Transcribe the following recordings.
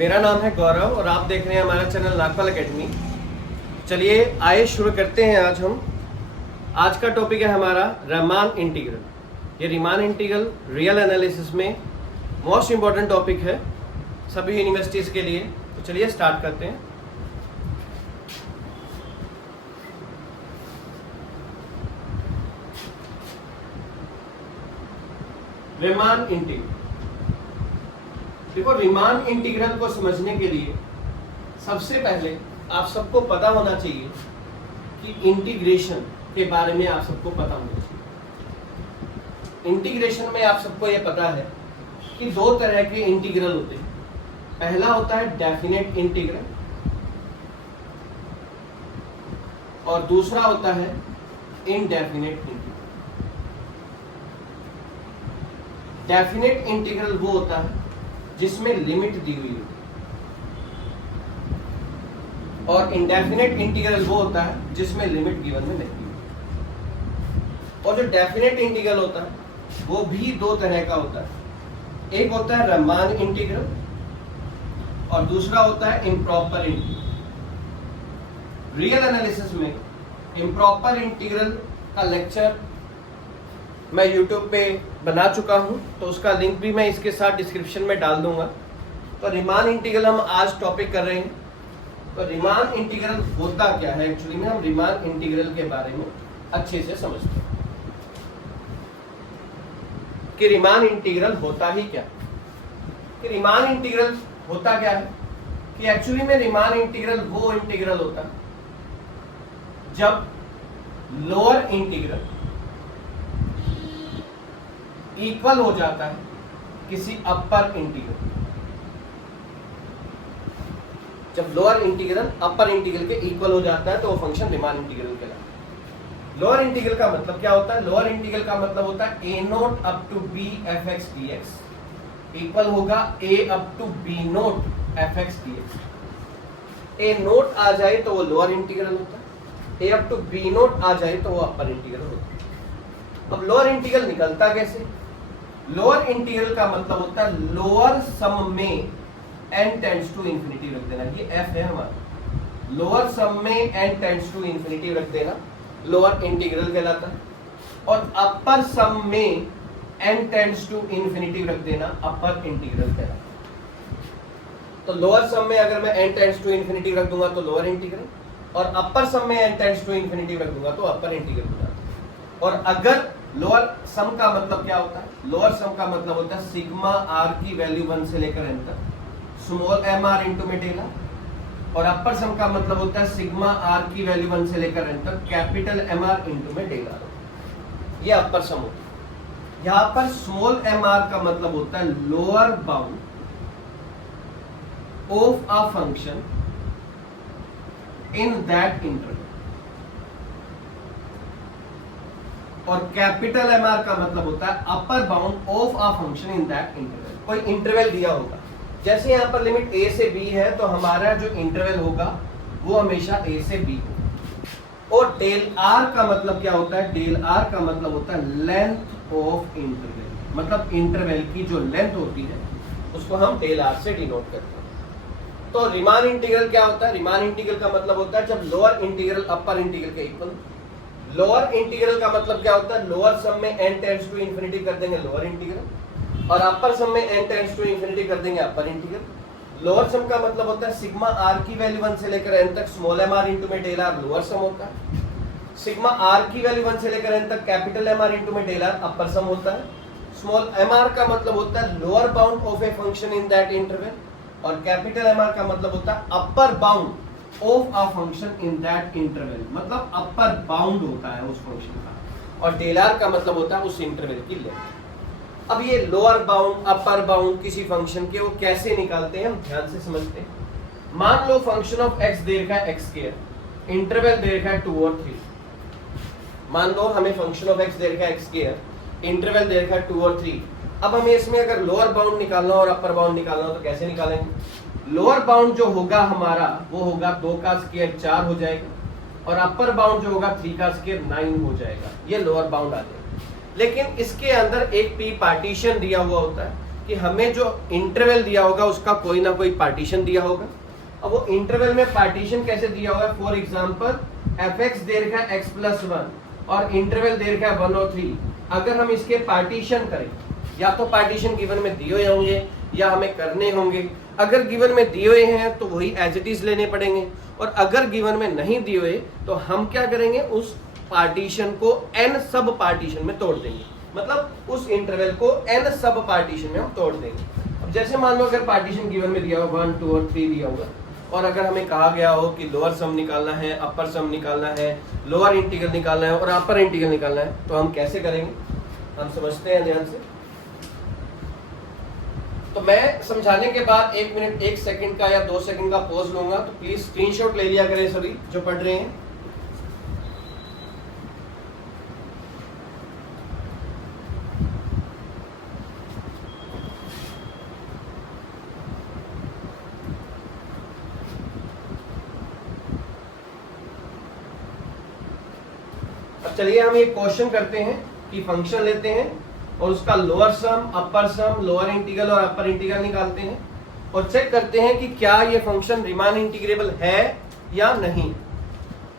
मेरा नाम है गौरव और आप देख रहे हैं हमारा चैनल नागपाल एकेडमी। चलिए आइए शुरू करते हैं। आज का टॉपिक है हमारा रीमान इंटीग्रल। ये रीमान इंटीग्रल रियल एनालिसिस में मोस्ट इम्पॉर्टेंट टॉपिक है सभी यूनिवर्सिटीज के लिए। तो चलिए स्टार्ट करते हैं। रीमान इंटीग्रल, देखो रीमान इंटीग्रल को समझने के लिए सबसे पहले आप सबको पता होना चाहिए कि इंटीग्रेशन के बारे में आप सबको पता होना चाहिए। इंटीग्रेशन में आप सबको यह पता है कि दो तरह के इंटीग्रल होते हैं। पहला होता है डेफिनेट इंटीग्रल और दूसरा होता है इनडेफिनेट इंटीग्रल। डेफिनेट इंटीग्रल वो होता है जिसमें लिमिट दी हुई होती है और इंडेफिनेट इंटीग्रल वो होता है जिसमें लिमिट गिवन में नहीं होती। और जो डेफिनेट इंटीग्रल होता है वो भी दो तरह का होता है। एक होता है रीमान इंटीग्रल और दूसरा होता है इम्प्रॉपर इंटीग्रल। रियल एनालिसिस में इम्प्रॉपर इंटीग्रल का लेक्चर मैं YouTube पे बना चुका हूं, तो उसका लिंक भी मैं इसके साथ डिस्क्रिप्शन में डाल दूंगा। तो रीमान इंटीग्रल हम आज टॉपिक कर रहे हैं। तो रीमान इंटीग्रल होता क्या है, एक्चुअली में हम रीमान इंटीग्रल के बारे में अच्छे से समझते हैं कि रीमान इंटीग्रल होता ही क्या। कि रीमान इंटीग्रल होता क्या है कि एक्चुअली में रीमान इंटीग्रल वो इंटीग्रल होता है जब लोअर इंटीग्रल इक्वल हो जाता है किसी अपर इंटीग्रल। जब लोअर इंटीग्रल अपर इंटीग्रल के इक्वल हो जाता है तो वो फंक्शन रीमान इंटीग्रल कहलाता है। लोअर इंटीग्रल का मतलब क्या होता है? लोअर इंटीग्रल का मतलब होता है a not up to b fx dx equal होगा a up to b not fx dx। a not आ जाए तो वो लोअर इंटीग्रल होता है, a up to b not आ जाए तो वो अपर इंटीग्रल होता है। अब लोअर इंटीग्रल निकलता कैसे? लोअर इंटीग्रल का मतलब होता है लोअर सम में n टेंड्स टू इंफिनिटी रख देना। ये f है हमारा। लोअर सम में n टेंड्स टू इंफिनिटी रख देना लोअर इंटीग्रल कहलाता है और अपर सम में n टेंड्स टू इंफिनिटी रख देना अपर इंटीग्रल कहलाता है। तो लोअर सम में अगर मैं n टेंड्स टू इंफिनिटी रख दूंगा तो लोअर इंटीग्रल और अपर सम में n टेंड्स टू इंफिनिटी रख दूंगा तो अपर इंटीग्रल हो जाता है। और अगर लोअर सम का मतलब क्या होता है? लोअर सम का मतलब होता है सिग्मा आर की वैल्यू 1 से लेकर n तक स्मॉल एम आर इंटू में डेला, और अपर सम का मतलब होता है सिग्मा आर की वैल्यू 1 से लेकर n तक कैपिटल एम आर इंटू में डेला। ये अपर सम होता है। यहां पर स्मॉल एम आर का मतलब होता है lower bound of a function in that interval और कैपिटल एम आर का मतलब होता है upper bound of a function in that interval. कोई इंटरवल दिया होगा, जैसे यहां पर लिमिट a से b है तो हमारा जो इंटरवल होगा वो हमेशा a से b होगा। और डेल r का मतलब क्या होता है? डेल r का मतलब होता है लेंथ ऑफ इंटरवल, मतलब इंटरवल की जो लेंथ होती है उसको हम डेल r से डिनोट करते हैं। तो रीमान इंटीग्रल क्या होता है? रीमान इंटीग्रल का मतलब होता है जब लोअर इंटीग्रल अपर इंटीग्रल के इक्वल। लोअर इंटीग्रल का मतलब क्या होता है? लोअर सम में n टेंड्स टू इंफिनिटी कर देंगे लोअर इंटीग्रल और अपर सम में n टेंड्स टू इंफिनिटी कर देंगे अपर इंटीग्रल। लोअर सम का मतलब होता है सिग्मा r की वैल्यू 1 से लेकर n तक स्मॉल एम आर इंटू में डेल आर लोअर सम होता है। सिग्मा r की वैल्यू 1 से लेकर n तक कैपिटल एम आर इंटू में डेल आर अपर सम होता है। स्मॉल एम आर का मतलब होता है lower bound of a function in that interval और कैपिटल एम आर का मतलब होता है upper bound of a function in that interval, मतलब अपर बाउंड होता है उस फंक्शन का। और डेल आर का मतलब होता है उस इंटरवल की लेंथ। अब ये लोअर बाउंड अपर बाउंड किसी फंक्शन के वो कैसे निकालते हैं हम ध्यान से समझते हैं। मान लो फंक्शन ऑफ x दे रखा है x², इंटरवल दे रखा है 2 और 3। मान लो हमें फंक्शन ऑफ x दे रखा है x², इंटरवल दे रखा है 2 और 3। अब हमें इसमें अगर लोअर बाउंड निकालना हो और अपर बाउंड निकालना हो तो कैसे निकालेंगे? लोअर बाउंड जो होगा हमारा वो होगा 2 का स्क्वायर 4 हो जाएगा और अपर बाउंड जो होगा 3 का स्क्वायर 9 हो जाएगा। ये लोअर बाउंड आ जाएगा। लेकिन इसके अंदर एक p पार्टीशन दिया हुआ होता है कि हमें जो इंटरवल दिया होगा उसका कोई ना कोई पार्टीशन दिया होगा। अब वो इंटरवल में पार्टीशन कैसे दिया हुआ है, फॉर एग्जांपल fx दे रखा है x+1 और इंटरवल दे रखा है 1 और 3। अगर हम इसके पार्टीशन करें, या तो पार्टीशन गिवन में दिए हुए होंगे या हमें करने होंगे। अगर गिवन में दिए हुए हैं तो वही एज इट इज लेने पड़ेंगे, और अगर गिवन में नहीं दिए हुए तो हम क्या करेंगे, उस पार्टीशन को n सब पार्टीशन में तोड़ देंगे। मतलब उस इंटरवल को n सब पार्टीशन में हम तोड़ देंगे। अब जैसे मान लो अगर पार्टीशन गिवन में दिया हुआ 1, 2 और 3 दिया होगा, और अगर हमें कहा गया हो कि लोअर सम निकालना है, अपर सम निकालना है, लोअर इंटीग्रल निकालना है और अपर इंटीग्रल निकालना है, तो हम कैसे करेंगे, हम समझते हैं ध्यान से। तो मैं समझाने के बाद 1 मिनट 1 सेकंड का या 2 सेकंड का पॉज लूंगा, तो प्लीज स्क्रीनशॉट ले लिया करें सभी जो पढ़ रहे हैं। अब चलिए हम एक क्वेश्चन करते हैं कि फंक्शन लेते हैं और उसका लोअर सम, अपर सम, लोअर इंटीग्रल और अपर इंटीग्रल निकालते हैं और चेक करते हैं कि क्या ये फंक्शन रीमान इंटीग्रेबल है या नहीं।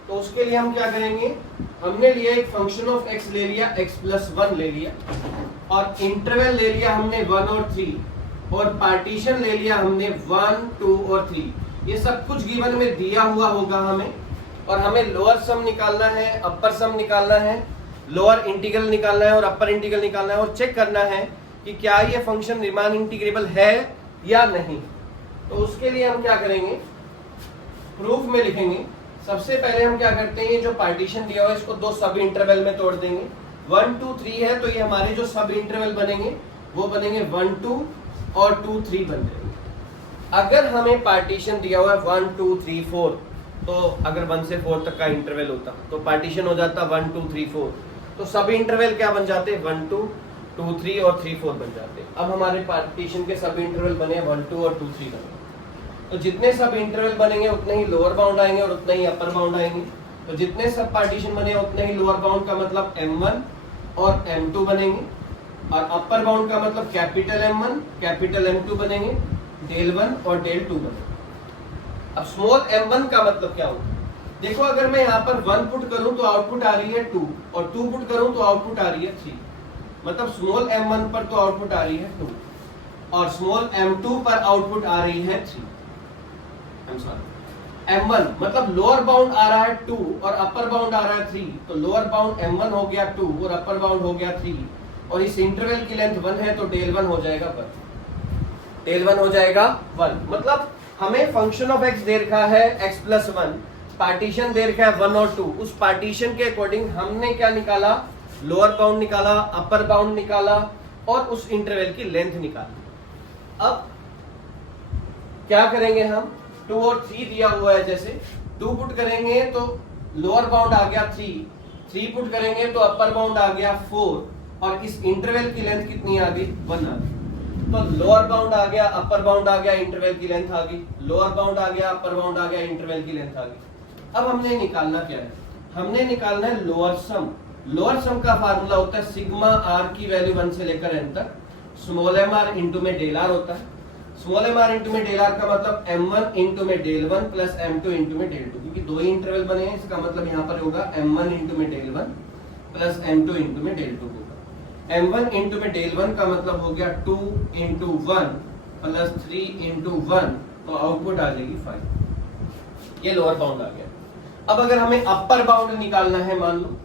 तो उसके लिए हम क्या करेंगे, हमने लिया एक फंक्शन ऑफ x ले लिया, x+1 ले लिया, और इंटरवल ले लिया हमने 1 और 3, और पार्टीशन ले लिया हमने 1, 2 और 3। ये सब कुछ गिवन में दिया हुआ होगा हमें, और हमें लोअर सम निकालना है, अपर सम निकालना है, लोअर इंटीग्रल निकालना है और अपर इंटीग्रल निकालना है, और चेक करना है कि क्या ये फंक्शन रीमान इंटीग्रेबल है या नहीं। तो उसके लिए हम क्या करेंगे, प्रूफ में लिखेंगे। सबसे पहले हम क्या करते हैं, जो पार्टीशन दिया हुआ है इसको 2 सब इंटरवल में तोड़ देंगे। 1, 2, 3 है तो ये हमारे जो सब इंटरवल बनेंगे वो बनेंगे 1, 2 और 2, 3 बन जाएंगे। अगर हमें पार्टीशन दिया हुआ है 1, 2, 3, 4, तो अगर 1 से 4 तक का इंटरवल होता तो पार्टीशन हो जाता 1, 2, 3, 4, तो सब इंटरवल क्या बन जाते, 1, 2, 2, 3 और 3, 4 बन जाते। अब हमारे पार्टीशन के सब इंटरवल बने 1, 2 और 2, 3 बने। तो जितने सब इंटरवल बनेंगे उतने ही लोअर बाउंड आएंगे और उतने ही अपर बाउंड आएंगे। तो जितने सब पार्टीशन बने उतने ही लोअर बाउंड का मतलब M1 और M2 बनेंगे, और अपर बाउंड का मतलब कैपिटल M1 कैपिटल M2 बनेंगे, डेल 1 और डेल 2 बनेंगे। अब स्मॉल m1 का मतलब क्या होगा, देखो अगर मैं यहाँ पर 1 पुट करूं तो आउटपुट आ रही है 2, और 2 पुट करूं तो आउटपुट आ रही है 3। मतलब स्मॉल m1 पर तो आउटपुट आ रही है 2 और स्मॉल m2 पर आउटपुट आ रही है 3। m1 मतलब लोअर बाउंड आ रहा है 2 और अपर बाउंड आ रहा है 3, तो लोअर बाउंड m1 हो गया 2 और अपर बाउंड हो गया 3, और इस इंटरवल की लेंथ 1 है तो डेल 1 हो जाएगा 1, डेल 1 हो जाएगा 1। मतलब हमें फंक्शन ऑफ x दे रखा है x+1, पार्टीशन दे रखा है 1 और 2, उस पार्टीशन के अकॉर्डिंग हमने क्या निकाला, लोअर बाउंड निकाला, अपर बाउंड निकाला और उस इंटरवल की लेंथ निकाली। अब क्या करेंगे हम, 2 और 3 दिया हुआ है, जैसे 2 पुट करेंगे तो लोअर बाउंड आ गया 3 पुट करेंगे तो अपर बाउंड आ गया 4, और इस इंटरवल की लेंथ कितनी आ गई, 1 आ गई। तो लोअर बाउंड आ गया, अपर बाउंड आ गया, इंटरवल की लेंथ आ गई, लोअर बाउंड आ गया, अपर बाउंड आ गया, इंटरवल की लेंथ आ गई। अब हमने निकालना क्या है, हमने निकालना है लोअर सम। लोअर सम का फार्मूला होता है सिग्मा आर की वैल्यू 1 से लेकर n तक, स्मॉल एम आर इंटू में डेल आर होता है। स्मॉल एम आर इंटू में डेल आर का मतलब m1 इंटू में डेल 1 प्लस m2 इंटू में डेल 2, क्योंकि 2 ही इंटरवल बने हैं, इसका मतलब यहाँ पर होगा m1 इंटू में डेल 1 प्लस m2 इंटू में डेल 2 होगा। m1 इंटू में डेल 1 का मतलब हो गया 2 इंटू 1 प्लस 3 इंटू 1, तो आउटपुट आ जाएगी 5। ये लोअर बाउंड आ गया। अब अगर हमें अपर बाउंड निकालना है, मान लो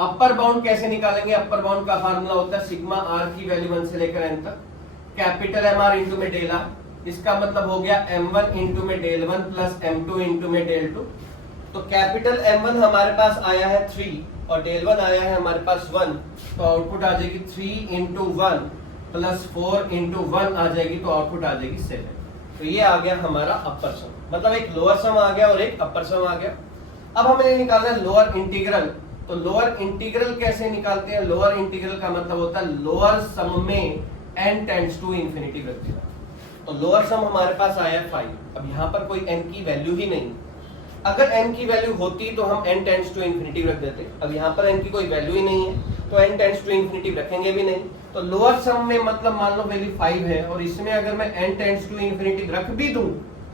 अपर बाउंड कैसे निकालेंगे, अपर बाउंड का फार्मूला होता है सिग्मा आर की वैल्यू 1 से लेकर n तक, कैपिटल एम आर इंटू में डेल आर, इसका मतलब हो गया m1 इंटू में डेल 1 प्लस m2 इंटू में डेल 2। तो कैपिटल M1 हमारे पास आया है 3 और डेल 1 आया है हमारे पास 1, तो आउटपुट आ जाएगी 3 इंटू 1 प्लस 4 इंटू 1 आ जाएगी, तो आउटपुट आ जाएगी 7। तो ये आ गया हमारा अपर सम, मतलब एक लोअर सम आ गया और एक अपर सम आ गया। अब हमें निकालना है लोअर इंटीग्रल। तो लोअर इंटीग्रल कैसे निकालते हैं, लोअर इंटीग्रल का मतलब होता है लोअर सम में n टेंड्स टू इंफिनिटी रख देना। तो लोअर सम हमारे पास आया 5। अब यहाँ पर कोई n की वैल्यू ही नहीं, अगर n की वैल्यू होती तो हम n टेंड्स टू इंफिनिटी रख देते। अब यहाँ पर n की कोई वैल्यू ही नहीं है तो n टेंड्स टू इंफिनिटी रखेंगे भी नहीं, तो लोअर सम में मतलब मान लो वैल्यू 5 है और इसमें अगर मैं n टेंड्स टू इंफिनिटी रख भी दूं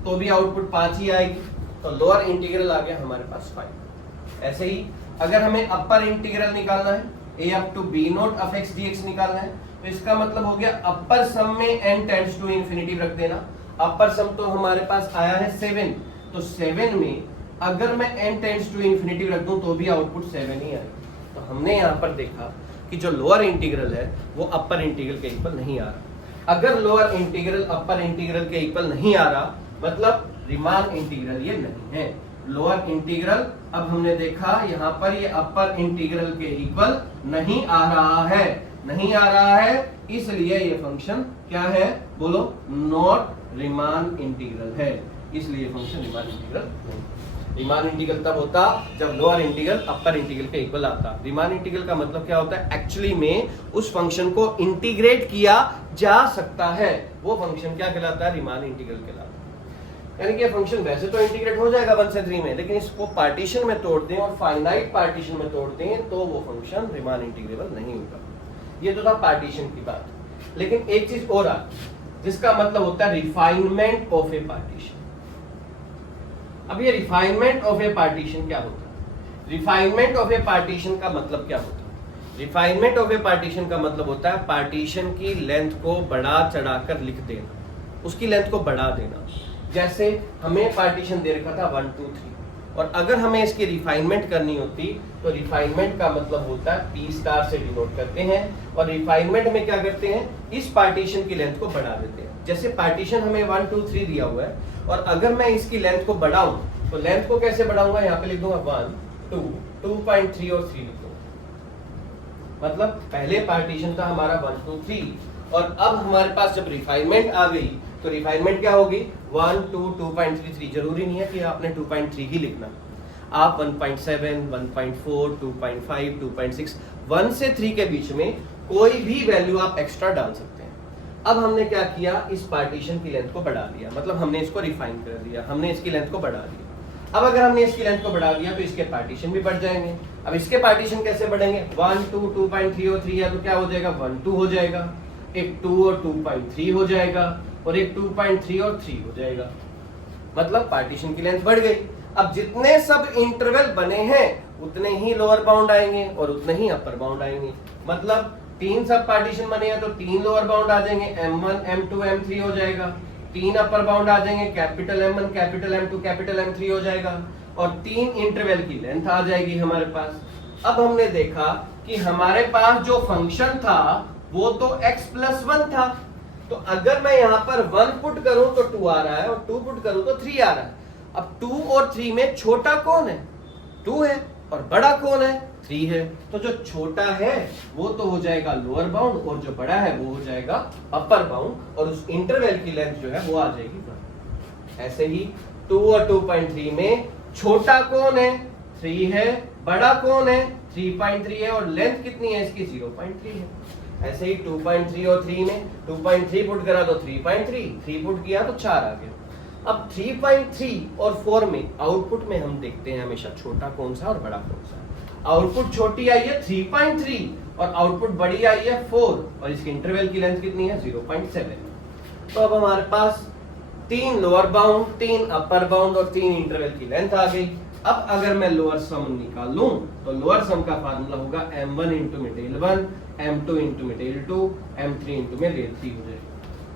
तो भी आउटपुट 5 ही आएगी, तो लोअर इंटीग्रल आ गया हमारे पास 5। ऐसे ही अगर हमें अपर इंटीग्रल निकालना है a up to b not of x dx निकालना है, तो इसका मतलब हो गया अपर सम में n टेंड्स टू इंफिनिटी रख देना। अपर सम तो हमारे पास आया है 7, तो 7 में अगर मैं n टेंड्स टू इंफिनिटी रख दूं तो भी आउटपुट 7 ही आएगा। तो हमने यहाँ पर देखा कि जो लोअर इंटीग्रल है वो अपर इंटीग्रल के इक्वल नहीं आ रहा। अगर लोअर इंटीग्रल अपर इंटीग्रल के इक्वल नहीं आ रहा मतलब रीमान इंटीग्रल ये नहीं है। लोअर इंटीग्रल अब हमने देखा यहाँ पर ये अपर इंटीग्रल के इक्वल नहीं आ रहा है, नहीं आ रहा है, इसलिए ये फंक्शन क्या है बोलो, नॉट रीमान इंटीग्रल है, इसलिए फंक्शन रीमान इंटीग्रल नहीं। रीमान इंटीग्रल तब होता जब लोअर इंटीग्रल अपर इंटीग्रल के इक्वल आता। रीमान इंटीग्रल का मतलब क्या होता है, एक्चुअली में उस फंक्शन को इंटीग्रेट किया जा सकता है, वो फंक्शन क्या कहलाता है, रीमान इंटीग्रल कहलाता है। यानी कि फंक्शन वैसे तो इंटीग्रेट हो जाएगा 1 से 3 में, लेकिन इसको पार्टीशन में तोड़ दें और फाइनाइट पार्टीशन में तोड़ दें तो वो फंक्शन रीमान इंटीग्रेबल नहीं होगा। ये तो था पार्टीशन की बात। लेकिन एक चीज और आ जिसका मतलब होता है रिफाइनमेंट ऑफ ए पार्टीशन। अब ये रिफाइनमेंट ऑफ ए पार्टीशन क्या होता है, रिफाइनमेंट ऑफ ए पार्टीशन का मतलब क्या होता है, रिफाइनमेंट ऑफ ए पार्टीशन का मतलब होता है पार्टीशन की लेंथ को बढ़ा चढ़ाकर लिख देना, उसकी लेंथ को बढ़ा देना। जैसे हमें पार्टीशन दे रखा था 1 2 3 और अगर हमें इसकी रिफाइनमेंट करनी होती तो रिफाइनमेंट का मतलब होता है P स्टार से डिनोट करते हैं और रिफाइनमेंट में क्या करते हैं, इस पार्टीशन की लेंथ को बढ़ा देते हैं। जैसे पार्टीशन हमें 1 2 3 दिया हुआ है और अगर मैं इसकी लेंथ को बढ़ाऊं तो लेंथ को कैसे बढ़ाऊंगा, यहाँ पे लिख दूंगा 1 2 2.3 और 3 लिख दूंगा। मतलब पहले पार्टीशन था हमारा 1 2 3 और अब हमारे पास जब रिफाइनमेंट आ गई तो रिफाइनमेंट क्या होगी 1 2 2.3 3। जरूरी नहीं है कि आपने 2.3 ही लिखना, आप 1.7 1.4 2.5 2.6 1 से 3 के बीच में कोई भी वैल्यू आप एक्स्ट्रा डाल सकते हैं। अब हमने क्या किया, इस पार्टीशन की लेंथ को बढ़ा दिया, मतलब हमने इसको रिफाइन कर दिया, हमने इसकी लेंथ को बढ़ा दिया। अब अगर हमने इसकी लेंथ को बढ़ा दिया तो इसके पार्टीशन भी बढ़ जाएंगे। अब इसके पार्टीशन कैसे बढ़ेंगे, 1 2 2.3 और 3 है तो क्या हो जाएगा 1 2 हो जाएगा, एक 2 और 2.3 हो जाएगा और एक 2.3 और 3 हो जाएगा। मतलब पार्टीशन की लेंथ बढ़ गई। अब जितने सब इंटरवल बने हैं उतने ही लोअर बाउंड आएंगे और उतने ही अपर बाउंड आएंगे। मतलब 3 सब पार्टीशन बने हैं तो 3 लोअर बाउंड आ जाएंगे, M1 M2 M3 हो जाएगा, 3 अपर बाउंड आ जाएंगे, capital M1 capital M2 capital M3 हो जाएगा और 3 इंटरवल की लेंथ आ जाएगी हमारे पास। अब हमने देखा कि हमारे पास जो फंक्शन था वो तो x+1 था, तो अगर मैं यहाँ पर 1 पुट करूं तो 2 आ रहा है और 2 पुट करूं तो 3 आ रहा है। अब 2 और 3 में छोटा कौन है, 2 है और बड़ा कौन है, 3 है। तो जो छोटा है वो तो हो जाएगा लोअर बाउंड और जो बड़ा है वो हो जाएगा अपर बाउंड और उस इंटरवल की लेंथ जो है वो आ जाएगी 1। ऐसे ही 2 और 2.3 में छोटा कौन है, 3 है, बड़ा कौन है, 3.3 है और लेंथ कितनी है इसकी 0.3 है। ऐसे ही 2.3 और 3 में 2.3 पुट करा तो 3.3 पुट किया तो 4 आ गया। अब 3.3 और 4 में आउटपुट में हम देखते हैं हमेशा छोटा कौन सा और बड़ा कौन सा। आउटपुट छोटी आई है 3.3 और आउटपुट बड़ी आई है 4 और इसके इंटरवल की लेंथ कितनी है 0.7। तो अब हमारे पास 3 लोअर बाउंड, 3 अपर बाउंड और 3 इंटरवल की लेंथ आ गई। अब अगर मैं लोअर सम निकाल लूं तो लोअर सम का फार्मूला होगा m1 into में del 1 m2 into में del 2 m3 into में del 3 हो जाएगा।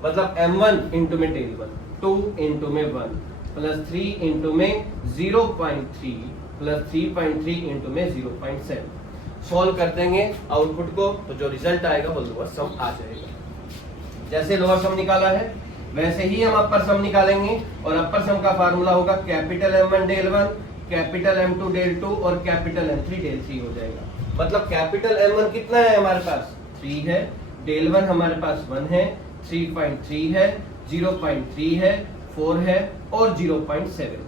मतलब m1 into में del 1 2 into में 1 प्लस 3 into में 0.3 प्लस 3.3 into में 0.7। सॉल्व कर देंगे आउटपुट को तो जो रिजल्ट आएगा वो लोअर सम आ जाएगा। जैसे लोअर सम निकाला है वैसे ही हम अपर सम निकालेंगे और अपर सम का फार्मूला होगा capital M1 del 1 capital M2 del 2 और कैपिटल M3 del 3 हो जाएगा। मतलब कैपिटल M1 कितना है हमारे पास 3 है, del 1 हमारे पास 1 है, 3.3 है, 0.3 है, 4 है और 0.7 है।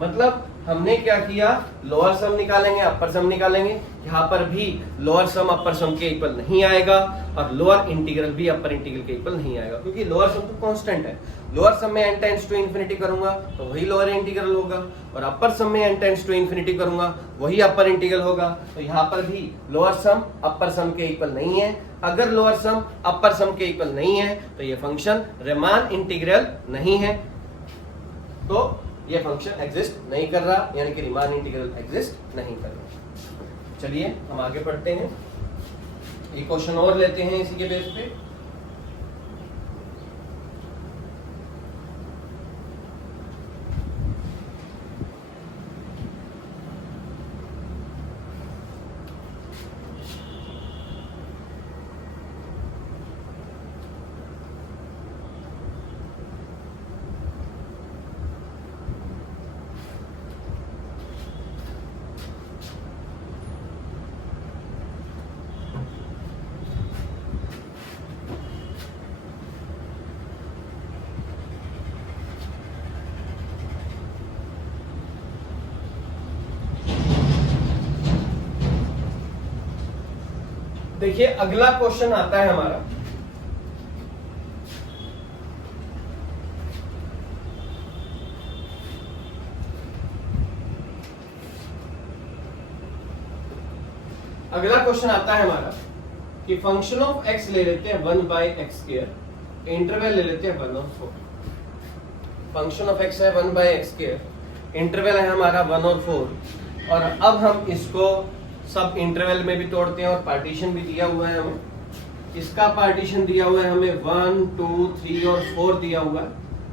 मतलब हमने क्या किया, लोअर सम निकालेंगे अपर सम निकालेंगे। यहाँ पर भी लोअर सम अपर सम के इक्वल नहीं आएगा और लोअर इंटीग्रल भी अपर इंटीग्रल के इक्वल नहीं आएगा, क्योंकि लोअर सम तो कांस्टेंट है। लोअर सम में n टेंड्स टू इन्फिनिटी करूंगा तो वही लोअर इंटीग्रल होगा, और अपर सम में n टेंड्स टू इन्फिनिटी करूंगा वही अपर इंटीग्रल होगा। तो यहाँ पर भी लोअर सम अपर सम के इक्वल नहीं है। अगर लोअर सम अपर सम के इक्वल नहीं है तो ये फंक्शन रीमान इंटीग्रल नहीं है, तो ये फंक्शन एग्जिस्ट नहीं कर रहा, यानी कि रीमान इंटीग्रल एग्जिस्ट नहीं कर रहा। चलिए हम आगे पढ़ते हैं, एक क्वेश्चन और लेते हैं इसी के बेस पे। देखिए अगला क्वेश्चन आता है हमारा, अगला क्वेश्चन आता है हमारा कि फंक्शन ऑफ x ले लेते हैं 1/x², इंटरवल ले लेते हैं 1 और 4। फंक्शन ऑफ x है 1/x², इंटरवल है हमारा 1 और 4, और अब हम इसको सब इंटरवल में भी तोड़ते हैं और पार्टीशन भी दिया हुआ है हमें। इसका पार्टीशन दिया हुआ है हमें 1, 2, 3 और 4 दिया हुआ है,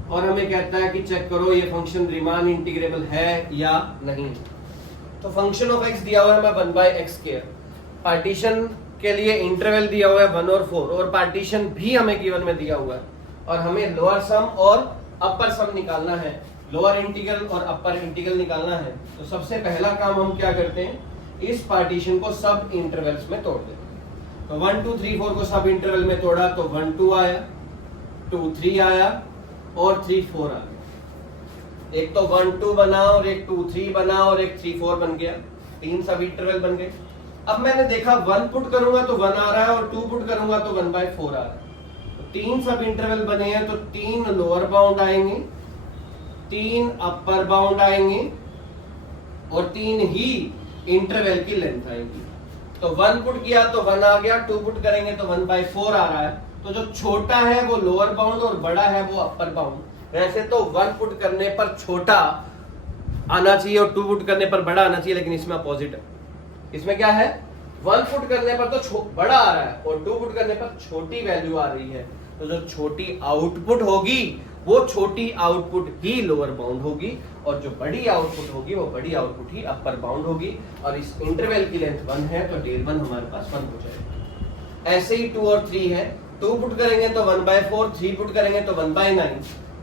और हमें कहता है कि चेक करो ये फंक्शन रीमान इंटीग्रेबल है या नहीं। तो फंक्शन ऑफ x दिया हुआ है हमें 1/x², पार्टीशन के लिए इंटरवल दिया हुआ है 1 और 4, और पार्टीशन भी हमें गिवन में दिया हुआ है, और हमें लोअर सम और अपर सम निकालना है, लोअर इंटीग्रल और अपर इंटीग्रल निकालना है। तो सबसे पहला काम हम क्या करते हैं, इस पार्टीशन को सब इंटरवल्स में तोड़ देते हैं। तो 1, 2, 3, 4 को सब इंटरवल में तोड़ा तो 1, 2 आया, 2, 3 आया और 3, 4 आ गया। एक तो 1, 2 बना और एक 2, 3 बना और एक 3, 4 बन गया, 3 सब इंटरवल बन गए। अब मैंने देखा 1 पुट करूंगा तो 1 आ रहा है और 2 पुट करूंगा तो 1/4 आ रहा है। तो 3 सब इंटरवल बने हैं, तो 3 लोअर बाउंड आएंगे, 3 अपर बाउंड आएंगे और 3 ही इंटरवल की लेंथ आएगी। तो 1 पुट किया तो 1 आ गया, 2 पुट करेंगे तो 1/4 आ रहा है। तो जो छोटा है वो लोअर बाउंड और बड़ा है वो अपर बाउंड। वैसे तो 1 पुट करने पर छोटा आना चाहिए और 2 पुट करने पर बड़ा आना चाहिए, लेकिन इसमें अपोजिट है। इसमें क्या है, 1 पुट करने पर तो बड़ा आ रहा है और 2 पुट करने पर छोटी वैल्यू आ रही है। तो जो छोटी आउटपुट होगी वो छोटी आउटपुट ही लोअर बाउंड होगी, और जो बड़ी आउटपुट होगी वो बड़ी आउटपुट ही अपर बाउंड होगी। और इस इंटरवल की लेंथ 1 है तो del 1 हमारे पास 1 हो जाएगा। ऐसे ही 2 और 3 है, 2 पुट करेंगे तो 1/4, 3 पुट करेंगे तो 1/9,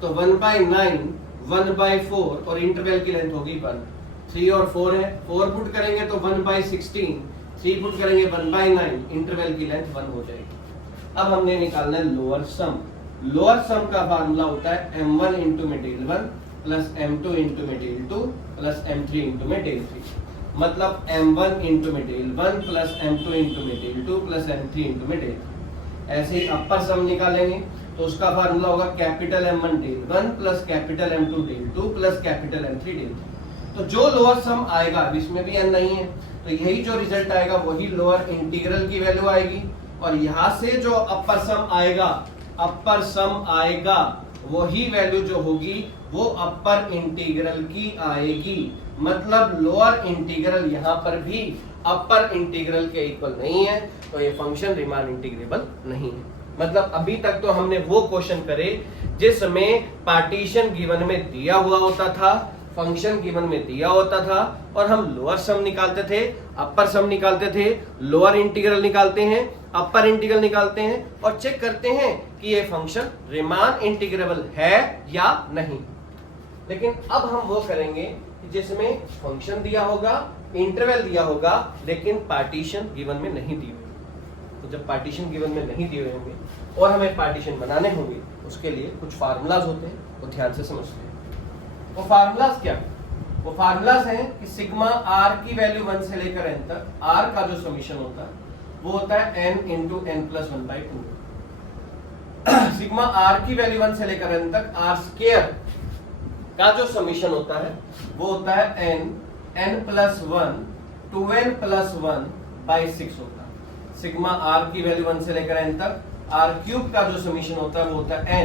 तो 1/9 1/4 और इंटरवल की लेंथ होगी 1। 3 और 4 है, 4 पुट करेंगे तो 1/16, 3 पुट करेंगे 1/9, इंटरवल की लेंथ 1 हो जाएगी। अब हमने निकालना है लोअर सम। लोअर सम का फार्मूला होता है m1 इंटू में del 1 प्लस m2 इंटू में del 2 प्लस m3 इंटू में del 3। मतलब m1 इंटू में del 1 प्लस m2 इंटू में del 2 प्लस m3 इंटू में del 3। ऐसे ही अपर सम निकालेंगे तो उसका फार्मूला होगा capital M1 del 1 plus capital M2 del 2 plus capital M3 del 3। तो जो लोअर सम आएगा, अब इसमें भी n नहीं है तो यही जो रिजल्ट आएगा वही लोअर इंटीग्रल की वैल्यू आएगी, और यहां से जो अपर सम आएगा वही वैल्यू जो होगी वो अपर इंटीग्रल की आएगी। मतलब लोअर इंटीग्रल यहाँ पर भी अपर इंटीग्रल के इक्वल नहीं है, तो ये फंक्शन रीमान इंटीग्रेबल नहीं है। मतलब अभी तक तो हमने वो क्वेश्चन करे जिसमें पार्टीशन गिवन में दिया हुआ होता था, फंक्शन गिवन में दिया होता था, और हम लोअर सम निकालते थे, अपर सम निकालते थे, लोअर इंटीग्रल निकालते हैं, अपर इंटीग्रल निकालते हैं और चेक करते हैं कि ये फंक्शन रीमान इंटीग्रेबल है या नहीं। लेकिन अब हम वो करेंगे जिसमें फंक्शन दिया होगा, इंटरवल दिया होगा, लेकिन पार्टीशन गिवन में नहीं दी हुई। तो जब पार्टीशन गिवन में नहीं दिए होंगे और हमें पार्टीशन बनाने होंगे, उसके लिए कुछ फार्मूलाज होते हैं, वो ध्यान से समझते हैं। वो फार्मूलाज क्या? वो फार्मूलाज हैं कि सिग्मा आर की वैल्यू 1 से लेकर n तक, आर का जो समीशन होता है वो होता है n into n plus 1/2। Sigma r की वैल्यू 1 से लेकर n तक, आर स्क्वायर का जो समीशन होता है वो होता है n प्लस 1 2n प्लस 1/6 होता है। सिग्मा आर की वैल्यू 1 से लेकर n तक, आर क्यूब का जो समीशन होता है वो होता है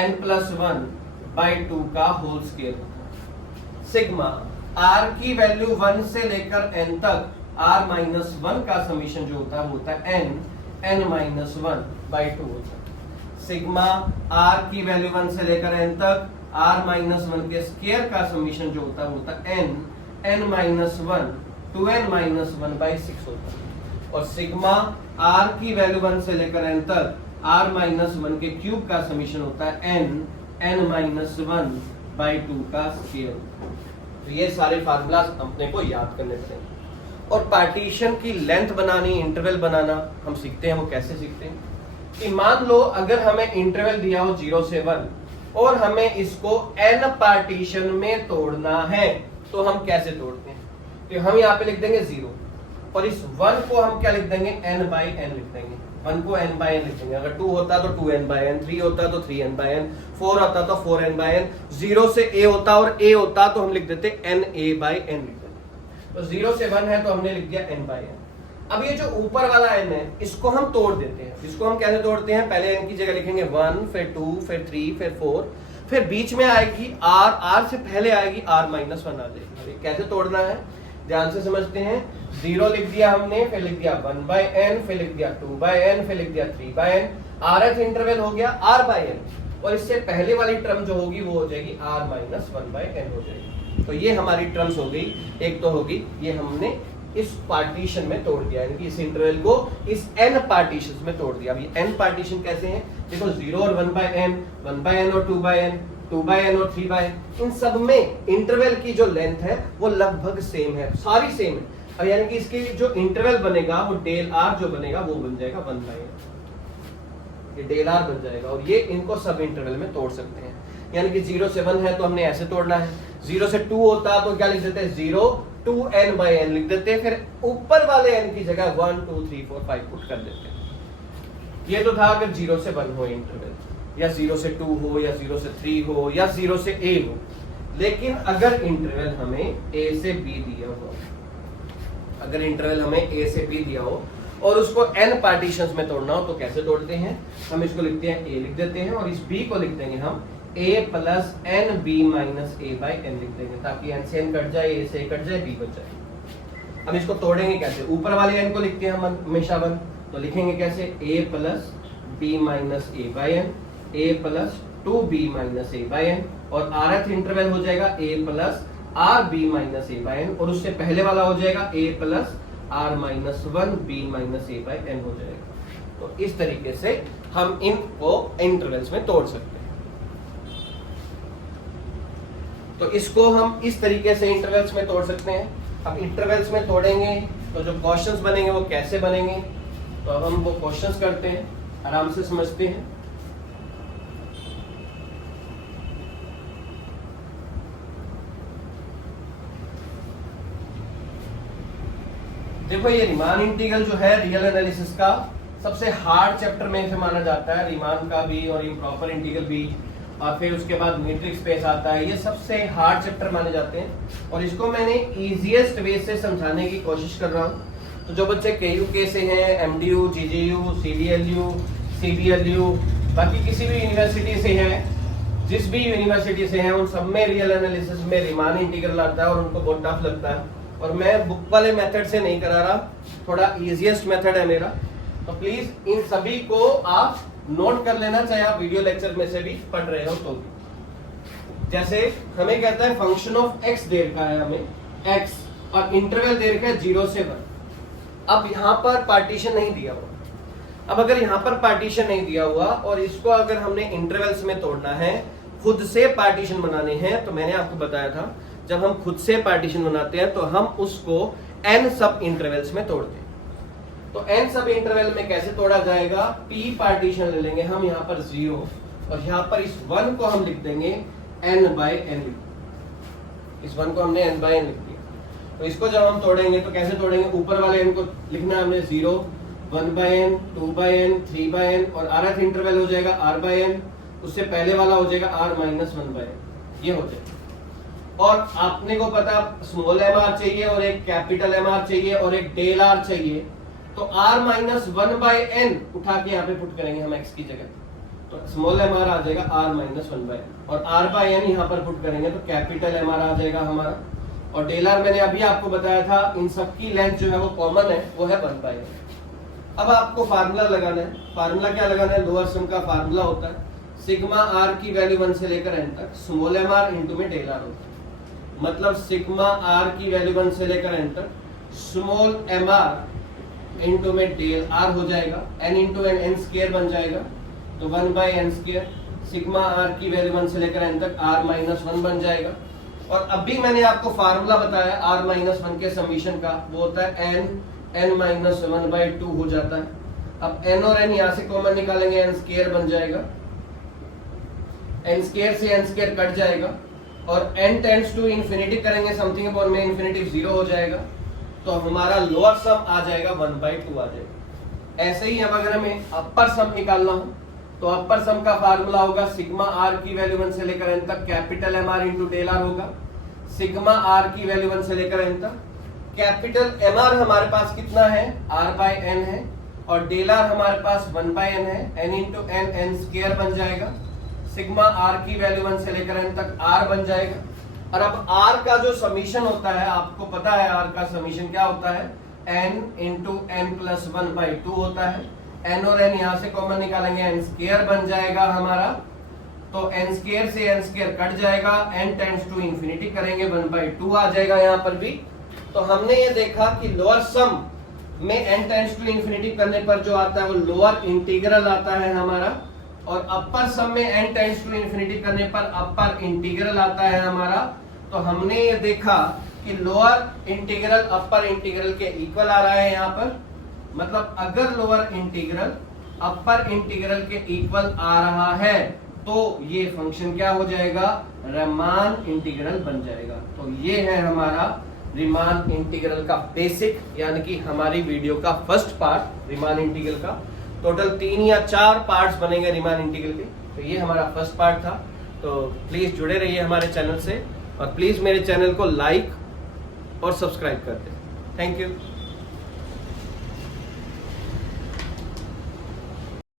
n प्लस 1/2 का होल स्क्वायर होता है। सिग्मा आर की वैल्यू 1 से लेकर n तक, r माइनस 1 का समीशन जो होता है वो होता है n माइनस 1/2 होता है। सिग्मा r की वैल्यू 1 से लेकर n तक, r माइनस 1 के स्क्वायर का समीशन जो होता है वो होता है n माइनस 1 2n माइनस 1/6 होता है। और सिग्मा r की वैल्यू 1 से लेकर n तक, r माइनस 1 के क्यूब का समीशन होता है n माइनस 1/2 का स्क्वायर होता है। तो ये सारे फार्मूलाज अपने को याद करने पड़ेंगे। और पार्टीशन की लेंथ बनानी, इंटरवल बनाना हम सीखते हैं। वो कैसे सीखते हैं कि मान लो अगर हमें इंटरवल दिया हो 0 से 1 और हमें इसको n पार्टीशन में तोड़ना है, तो हम कैसे तोड़ते हैं? तो हम यहाँ पे लिख देंगे 0 और इस 1 को हम क्या लिख देंगे? n/n लिख देंगे। 1 को n/n लिख देंगे। अगर 2 होता तो 2n/n, 3 होता तो 3n/n, 4 होता तो 4n/n, 0 से a होता और a होता तो हम लिख देते na/n लिख देते। तो 0 से 1 है तो हमने लिख दिया n/n। अब ये जो ऊपर वाला n है इसको हम तोड़ देते हैं। इसको हम कैसे तोड़ते हैं? पहले n की जगह लिखेंगे 1, फिर 2, फिर 3, फिर 4, फिर बीच में आएगी r से पहले आएगी r माइनस 1 आ जाएगी। कैसे तोड़ना है ध्यान से समझते हैं। 0 लिख दिया हमने, फिर लिख दिया 1/n, फिर लिख दिया 2/n, फिर लिख दिया 3/n, rth इंटरवल हो गया r/n और इससे पहले वाली टर्म जो होगी वो हो जाएगी r माइनस 1/n हो जाएगी। तो ये हमारी टर्म्स हो गई। एक तो होगी ये हमने इस पार्टीशन में तोड़ दिया, यानी कि इस इंटरवल को इस n पार्टीशंस में तोड़ दिया। अब ये n पार्टीशन कैसे हैं? देखो 0 और 1/n, 1/n और 2/n, 2/n और 3/n, इन सब में इंटरवल की जो लेंथ है वो लगभग सेम है, सारी सेम है। अब यानी कि इसके जो इंटरवल बनेगा वो डेल r जो बनेगा वो बन जाएगा 1/n, ये डेल r बन जाएगा। और ये इनको सब इंटरवल में तोड़ सकते हैं। यानी कि 0 से 1 है तो हमने ऐसे तोड़ना है, 0 से 2 होता तो क्या लिख देते हैं? 0 2n/n लिख देते हैं, फिर ऊपर वाले n की जगह 1 2 3 4 5 पुट कर देते हैं। ये तो था अगर 0 से 1 हो इंटरवल, या 0 से 2 हो, या 0 से 3 हो, या 0 से a हो। लेकिन अगर इंटरवल हमें a से b दिया हो, अगर इंटरवल हमें a से b दिया हो और उसको n पार्टीशंस में तोड़ना हो तो कैसे तोड़ते हैं? हम इसको लिखते हैं a लिख देते हैं और इस b को लिख देंगे हम a plus nb minus a/n लिख देंगे, ताकि n से n कट जाए, a से a कट जाए, b बच जाए। हम इसको तोड़ेंगे कैसे? ऊपर वाले n को लिखते हैं हम हमेशा 1, तो लिखेंगे कैसे? a plus b minus a/n, a plus 2b minus a/n और rth इंटरवल हो जाएगा a plus rb minus a/n और उससे पहले वाला हो जाएगा a plus r minus 1b minus a/n हो जाएगा। तो इस तरीके से हम इनको इंटरवल्स में तोड़ सकते हैं। तो इसको हम इस तरीके से इंटरवल्स में तोड़ सकते हैं। अब इंटरवल्स में तोड़ेंगे तो जो क्वेश्चंस बनेंगे वो कैसे बनेंगे, तो अब हम वो क्वेश्चंस करते हैं, आराम से समझते हैं। देखो ये रीमान इंटीग्रल जो है रियल एनालिसिस का सबसे हार्ड चैप्टर में से माना जाता है, रीमान का भी और इम्प्रॉपर इंटीग्रल भी, और फिर उसके बाद मैट्रिक स्पेस आता है। ये सबसे हार्ड चैप्टर माने जाते हैं और इसको मैंने इजीएस्ट वे से समझाने की कोशिश कर रहा हूँ। तो जो बच्चे KUK से हैं, MDU, GGU, CDLU, CBLU, बाकी किसी भी यूनिवर्सिटी से हैं, जिस भी यूनिवर्सिटी से हैं, उन सब में रियल एनालिसिस में रीमान इंटीग्रल आता है और उनको बहुत टफ लगता है। और मैं बुक वाले मेथड से नहीं करा रहा, थोड़ा इजीएस्ट मेथड है मेरा। तो प्लीज इन सभी को आप नोट कर लेना, चाहे आप वीडियो लेक्चर में से भी पढ़ रहे हो तो भी। जैसे हमें कहता है फंक्शन ऑफ x दे रखा है हमें x और इंटरवल दे रखा है 0 से 1। अब यहाँ पर पार्टीशन नहीं दिया हुआ। अब अगर यहाँ पर पार्टीशन नहीं दिया हुआ और इसको अगर हमने इंटरवल्स में तोड़ना है, खुद से पार्टीशन बनाने हैं, तो मैंने आपको बताया था जब हम खुद से पार्टीशन बनाते हैं तो हम उसको n सब इंटरवल्स में तोड़ते हैं। तो n सब इंटरवल में कैसे तोड़ा जाएगा? p पार्टीशन ले लेंगे हम यहाँ पर 0 और यहाँ पर इस 1 को हम लिख देंगे n/n। इस 1 को हमने n बाय n लिख दिया। तो इसको जब हम तोड़ेंगे तो कैसे तोड़ेंगे, ऊपर वाले n को लिखना है हमने 0, 1 by n, 2 by n, 3 by n और rth इंटरवल हो जाएगा r बाय n, उससे पहले वाला हो जाएगा r माइनस 1 बाय n, ये हो जाएगा। और आपने को पता स्मॉल mr चाहिए और एक कैपिटल mr चाहिए और एक डेल r चाहिए, तो r माइनस 1 बाय n उठा के यहाँ पे पुट करेंगे हम x की जगह, तो स्मॉल mr आ जाएगा r माइनस 1 बाय n और r बाय n यहाँ पर पुट करेंगे तो कैपिटल mr आ जाएगा हमारा। और डेल r मैंने अभी आपको बताया था इन सबकी लेंथ जो है वो कॉमन है, वो है 1 बाय n। अब आपको फार्मूला लगाना है। फार्मूला क्या लगाना है, लोअर सम का फार्मूला होता है सिग्मा r की वैल्यू 1 से लेकर n तक स्मॉल mr इंटू में डेल r होता है। मतलब सिग्मा r की वैल्यू 1 से लेकर n तक स्मॉल mr इंटू में डेल r हो जाएगा, n into n n square बन जाएगा, तो 1 by n square. Sigma r की वैल्यू 1 से लेकर n तक r माइनस 1 बन जाएगा। और अभी मैंने आपको फार्मूला बताया r माइनस 1 के समीशन का, वो होता है n माइनस 1 बाय 2 हो जाता है। अब n और n यहाँ से कॉमन निकालेंगे, n स्क्वायर बन जाएगा, n स्क्वायर से n स्क्वायर कट जाएगा और n टेंड्स टू इंफिनिटी करेंगे, समथिंग अपॉन में इंफिनिटी 0 हो जाएगा, तो हमारा लोअर सम आ जाएगा 1 बाय 2 आ जाएगा। ऐसे ही अब अगर हमें अपर सम निकालना हो तो अपर सम का फार्मूला होगा सिग्मा r की वैल्यू 1 से लेकर n तक capital mr into del r होगा। सिग्मा r की वैल्यू 1 से लेकर n तक कैपिटल mr हमारे पास कितना है, r बाय n है, और डेल r हमारे पास 1 बाय n है, n into n n square बन जाएगा। सिग्मा r की वैल्यू 1 से लेकर n तक r बन जाएगा। और अब r का जो समीशन होता है, आपको पता है r का समीशन क्या होता है, n into n plus 1 by 2 होता है। n और n यहाँ से कॉमन निकालेंगे, n स्क्वायर बन जाएगा हमारा, तो n स्क्वायर से n स्क्वायर कट जाएगा, n टेंड्स टू इंफिनिटी करेंगे 1 बाय 2 आ जाएगा यहाँ पर भी। तो हमने ये देखा कि लोअर सम में n टेंड्स टू इंफिनिटी करने पर जो आता है वो लोअर इंटीग्रल आता है हमारा, और अपर सम में n टेंड्स टू इंफिनिटी करने पर अपर इंटीग्रल आता है हमारा। तो हमने ये देखा कि लोअर इंटीग्रल अपर इंटीग्रल के इक्वल आ रहा है यहाँ पर, मतलब अगर लोअर इंटीग्रल अपर इंटीग्रल के इक्वल आ रहा है तो ये फंक्शन क्या हो जाएगा, रीमान इंटीग्रल बन जाएगा। तो ये है हमारा रीमान इंटीग्रल का बेसिक, यानी कि हमारी वीडियो का फर्स्ट पार्ट रीमान इंटीग्रल का। टोटल 3 या 4 पार्ट्स बनेंगे रीमान इंटीग्रल के, तो ये हमारा फर्स्ट पार्ट था। तो प्लीज जुड़े रहिए हमारे चैनल से और प्लीज मेरे चैनल को लाइक और सब्सक्राइब कर दें। Thank you.